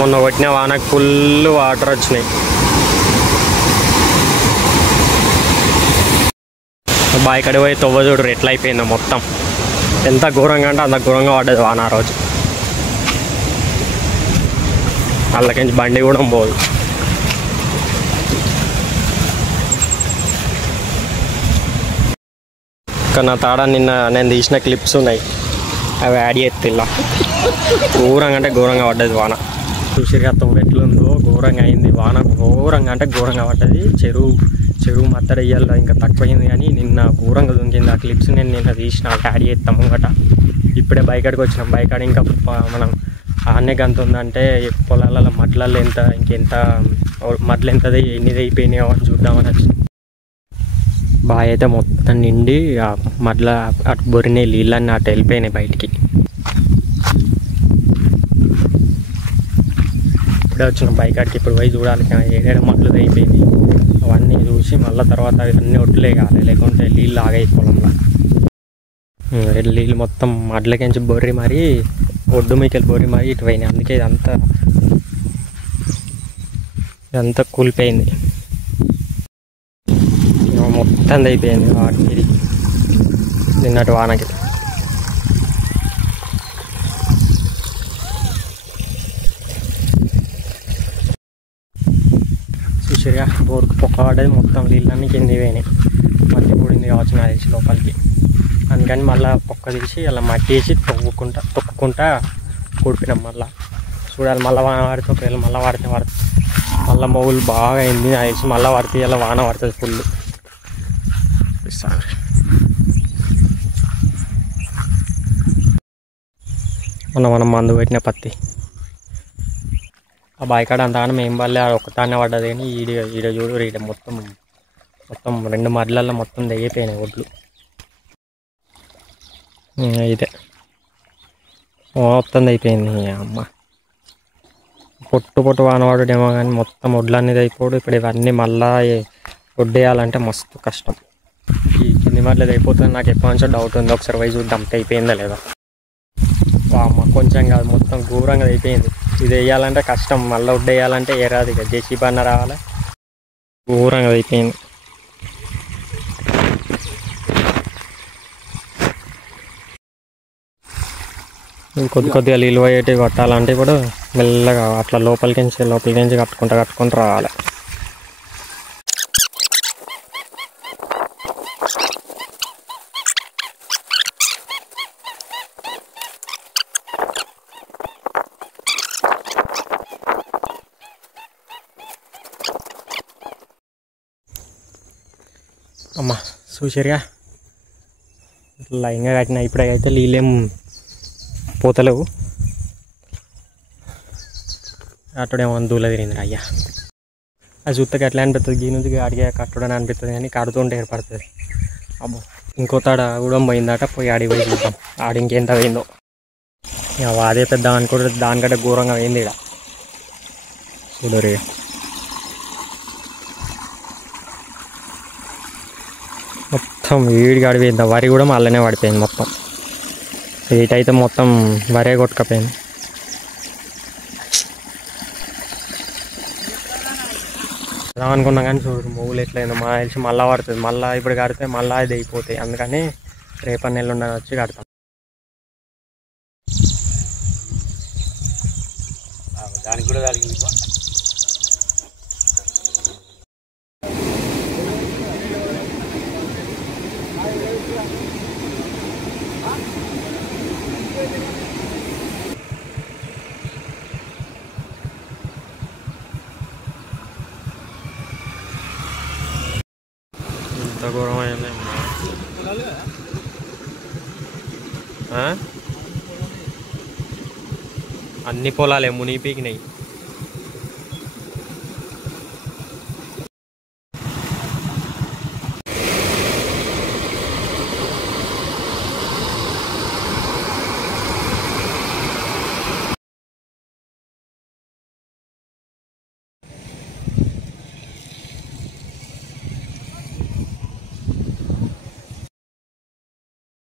మొన్న కొట్టిన వానకు ఫుల్ వాటర్ వచ్చినాయి. బావి కడిగి పోయి తవ్వ చూడరు ఎట్లా అయిపోయిందో మొత్తం. ఎంత ఘోరంగా అంటే అంత ఘోరంగా పడ్డది వాన ఆ రోజు. వాళ్ళకించి బండి కూడా పోదు. ఇంకా నా తాడ నిన్న నేను తీసిన క్లిప్స్ ఉన్నాయి, అవి యాడ్ చేస్తే ఇలా ఘోరంగా అంటే ఘోరంగా పడ్డది వాన. చూసిగా తవ్వ ఎట్లుందో ఘోరంగా అయింది వాన. ఘోరంగా అంటే ఘోరంగా పడ్డది. చెరువు మత్తడి ఇయ్యాల ఇంకా తక్కువైంది, కానీ నిన్న ఘోరంగా దుంకింది. ఆ క్లిప్స్ నేను నిన్న తీసిన యాడ్ చేస్తాము గట. ఇప్పుడే బైకాడికి వచ్చినాం. బైకాడ ఇంకా మనం ఆనే గంత ఉందంటే పొలాలలో మడ్లల్లో ఇంకెంత మడ్లు ఎంతది ఎన్నిది అయిపోయినాయో అని చూద్దామని వచ్చింది. బావి అయితే మొత్తం నిండి ఆ మడ్ల అటు బొరినాయి నీళ్ళన్నీ అటు వెళ్ళిపోయినాయి బయటికి. ఇప్పుడే వచ్చిన బైకాడికి. ఇప్పుడు పోయి చూడాలి ఏడేడు మడ్లు అయిపోయినాయి. అవన్నీ చూసి మళ్ళీ తర్వాత అన్నీ ఒడ్లే కావాలి, లేకుంటే నీళ్ళు ఆగాయి పొలంలో. నీళ్ళు మొత్తం మడ్లకించి బొర్రి మరి ఒడ్డు మీకెళ్ళి బొర్రి మరి ఇటు పోయినాయి. అందుకే ఇదంతా కూలిపోయింది, మొత్తం అయిపోయింది వాటికి నిన్నటి వానకి. చూసిగా బోర్కు పొక్క పడ్డది, మొత్తం నీళ్ళన్నీ కింద పోయినాయి. మట్టి కూడింది కావచ్చు నాకు తెలిసి లోపలికి. అందుకని మళ్ళీ పొక్క తీసి అలా మట్టి వేసి తొక్కుకుంటా కూడిపినాం. మళ్ళీ చూడాలి మళ్ళీ వాన పడితే ఒకవేళ మళ్ళీ పడితే మళ్ళీ మొగులు బాగా అయింది నాకు తెలిసి. మళ్ళీ పడితే ఇలా వాన పడుతుంది ఫుల్. మనం మందు పెట్టిన పత్తి ఆ బాయికాడ అంతగానో మేము పడలే, ఒక్కతానే పడ్డది. కానీ ఈడ చూడు, ఈడ మొత్తం 2 మడ్లల్లో మొత్తం తెగిపోయినాయి ఒడ్లు. ఇదే మొత్తం అయిపోయింది. అమ్మ పొట్టు వాన పడడేమో కానీ మొత్తం ఒడ్లు అనేది అయిపోడు. ఇప్పుడు ఇవన్నీ మళ్ళా ఒడ్డేయాలంటే మస్తు కష్టం. ఈ కింది మడ్లది అయిపోతుంది. నాకు ఎప్పటి నుంచో డౌట్ ఉంది, ఒకసారి పోయి చూద్దాం అయిపోయిందా లేదా. అమ్మ కొంచెం కాదు మొత్తం ఘోరంగా అయిపోయింది. ఇది వేయాలంటే కష్టం, మళ్ళీ ఒడ్డు వేయాలంటే ఏరాది ఇక జేసీబీ అన్న రావాలి. ఘోరంగా అయిపోయింది. కొద్దిగా నీళ్ళు పోయేటి కొట్టాలంటే ఇప్పుడు మెల్లగా అట్లా లోపలికి కట్టుకుంటూ రావాలి. అమ్మ చూసారుగా లైన్గా కట్టిన. ఇప్పుడైతే నీళ్ళేం పోతలేవు. కట్టడేమో దూల తిరిగింది అయ్యా. అది చూస్తే ఎట్లా అనిపిస్తుంది, గీ నుంచి అడిగే కట్టడని అనిపిస్తుంది, కానీ కడుతుంటే ఏర్పడుతుంది. అబ్బో ఇంకో తాడ కూడా పోయిందట, పోయి ఆడికి పోయి చూద్దాం ఆడి ఇంకెంత పోయిందో. అదే పెద్ద అనుకుంటే దానికంటే ఘోరంగా పోయింది ఇక్కడ చూడరు. మొత్తం వీడికి ఆడిపోయింది. వరి కూడా మళ్ళీనే పడిపోయింది మొత్తం. వీటైతే మొత్తం వరే కొట్టుకపోయింది. అలా అనుకున్నా కానీ చూడు మొగులు ఎట్లయిందో. మా తెలిసి మళ్ళీ పడుతుంది. మళ్ళీ ఇప్పుడు కడితే మళ్ళీ అది అయిపోతాయి. అందుకని రేపటి నెలలో ఉండని వచ్చి కడతాం. దానికి కూడా కలిగింది. ఎంత ఘోరమైంది. అన్ని పొలాలే మునిగిపోయినాయి.